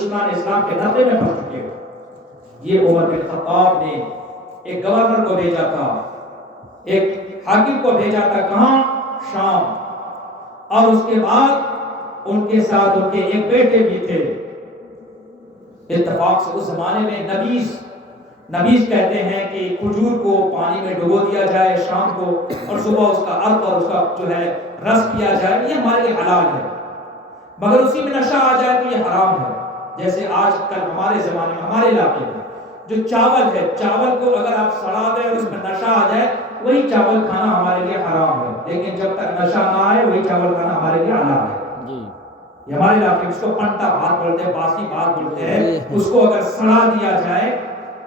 دشمنان اسلام کے ناطے میں پڑ چکے ہو. یہ عمر بن خطاب نے ایک گورنر کو بھیجا تھا، ایک حاکم کو بھیجا تھا، کہاں؟ شام. اور اس کے بعد ان کے ساتھ ان کے ایک بیٹے بھی تھے. اتفاق سے اس زمانے میں نبیذ کہتے ہیں کہ کھجور کو پانی میں ڈبو دیا جائے شام کو، اور صبح اس کا عرق اور اس کا جو ہے رس پیا جائے. یہ ہمارے لیے حلال ہے، مگر اسی میں نشہ آ جائے تو یہ حرام ہے. جیسے آج کل ہمارے زمانے میں ہمارے علاقے میں جو چاول ہے، چاول کو اگر آپ سڑا دیں اور اس میں نشہ آ جائے، وہی چاول کھانا ہمارے لیے حرام ہے. لیکن جب تک نشہ نہ آئے وہی چاول کھانا ہمارے لیے حلال ہے. یہ ہمارے علاقے میں اس کو پنٹا بھات بولتے ہیں، باسی بھات بولتے ہیں. اس کو اگر سڑا دیا جائے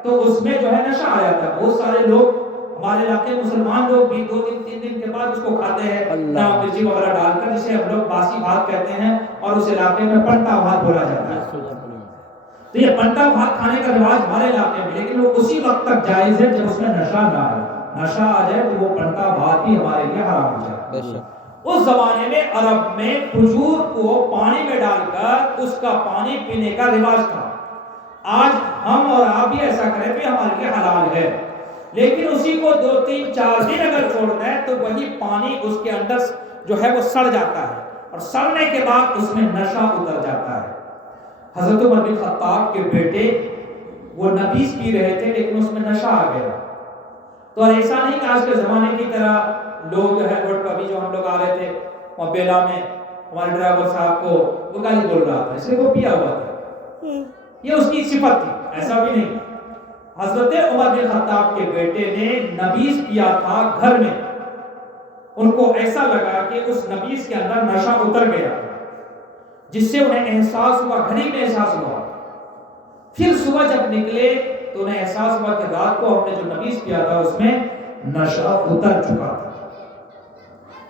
تو اس میں جو ہے نشہ آ جاتا ہے. بہت سارے لوگ ہمارے علاقے مسلمان لوگ بھی 2 دن 3 دن کے بعد اس کو کھاتے ہیں نمک مرچی وغیرہ ڈال کر، جسے ہم لوگ باسی بھات کہتے ہیں اور اس علاقے میں پنٹا بھات بولا جاتا ہے. تو یہ پنٹا بھات کھانے کا رواج ہمارے علاقے میں، لیکن وہ اسی وقت تک جائز ہے جب اس میں نشہ نہ آئے. نشہ آ جائے تو وہ پنٹا بھات بھی ہمارے لیے حرام ہو جائے. اس زمانے میں عرب میں کھجور کو پانی میں ڈال کر اس کا پانی پینے کا رواج تھا. آج ہم اور آپ بھی ایسا کریں تو ہمارے لیے حلال ہے، لیکن اسی کو 2 3 4 دن اگر چھوڑ دیں تو وہی پانی اس کے اندر جو ہے وہ سڑ جاتا ہے، اور سڑنے کے بعد اس میں نشہ اتر جاتا ہے. حضرت عمر بن خطاب کے بیٹے وہ نبیذ پی رہے تھے لیکن اس میں نشہ آ گیا. تو ایسا نہیں کہ آج کے زمانے کی طرح لوگ جو ہے روڈ پر بھی جو ہم لوگ آ رہے تھے وہاں بیلا میں ہمارے ڈرائیور صاحب کو وہ گالی بول رہا تھا، اس لیے وہ پیا ہوا تھا. یہ اس کی صفت تھی، ایسا بھی نہیں. حضرت عمر بن خطاب کے بیٹے نے نبیذ پیا تھا گھر میں. ان کو ایسا لگا کہ اس نبیذ کے اندر نشہ اتر گیا، جس سے انہیں احساس ہوا، گھڑی میں احساس ہوا. پھر صبح جب نکلے تو انہیں احساس ہوا کہ رات کو ہم نے جو نبیذ پیا تھا اس میں نشہ اتر چکا تھا.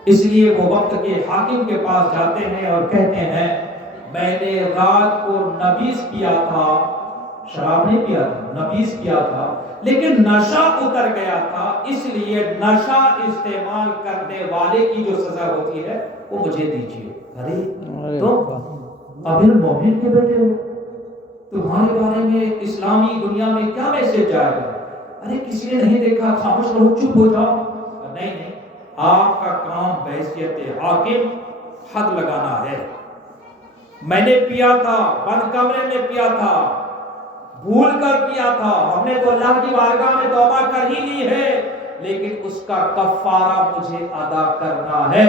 اس لیے وہ وقت کے حاکم کے پاس جاتے ہیں اور کہتے ہیں میں نے رات کو نبیذ پیا تھا، شراب نہیں پیا تھا، نبیذ پیا تھا، لیکن نشہ اتر گیا تھا. اس لیے نشہ استعمال کرنے والے کی جو سزا ہوتی ہے وہ مجھے دیجیے. ارے تو امیر مومن کے بیٹے ہو، تمہارے بارے میں اسلامی دنیا میں کیا میسج جائے گا؟ ارے کسی نے نہیں دیکھا، خاموش رہو، چپ ہو جاؤ. نہیں، آپ کا کام بحیثیت حاکم حد لگانا ہے. میں نے پیا تھا، بند کمرے میں پیا تھا، بھول کر پیا تھا، ہم نے تو اللہ کی بارگاہ میں توبہ کر ہی لی ہے، لیکن اس کا کفارہ مجھے ادا کرنا ہے.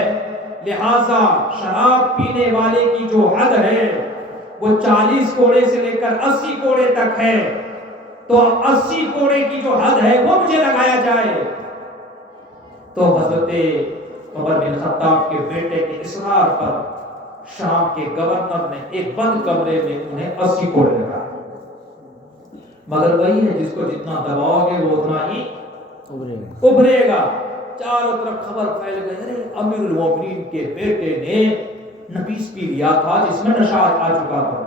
لہذا شراب پینے والے کی جو حد ہے وہ 40 کوڑے سے لے کر 80 کوڑے تک ہے، تو 80 کوڑے کی جو حد ہے وہ مجھے لگایا جائے. تو حضرت عمر بن خطاب کے بیٹے کے اصرار پر شام کے گورنر نے ایک بند کمرے میں انہیں 80 کوڑے لگائے. مگر وہی ہے جس کو جتنا دباؤ گے وہ اتنا ہی ابھرے گا. چاروں طرف خبر پھیل گئی، ارے امیر المومنین کے بیٹے نے نبیذ پی لیا تھا جس میں نشہ آ چکا تھا.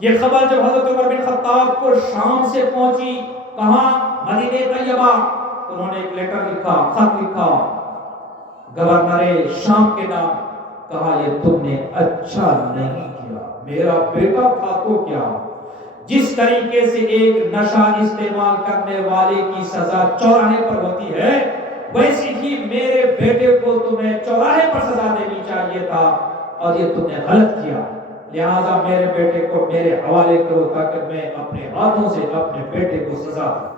یہ خبر جب حضرت عمر بن خطاب کو شام سے پہنچی، کہاں؟ مدینہ طیبہ. انہوں نے ایک لیٹر لکھا، خط لکھا گورنر شام کے نام. کہا یہ تم نے اچھا نہیں کیا، میرا بیٹا تھا تو کیا. جس طریقے سے ایک نشہ استعمال کرنے والے کی سزا چوراہے پر ہوتی ہے، ویسے ہی میرے بیٹے کو تمہیں چوراہے پر سزا دینی چاہیے تھا، اور یہ تم نے غلط کیا. لہذا میرے بیٹے کو میرے حوالے کرو تاکہ میں اپنے ہاتھوں سے اپنے بیٹے کو سزا دوں.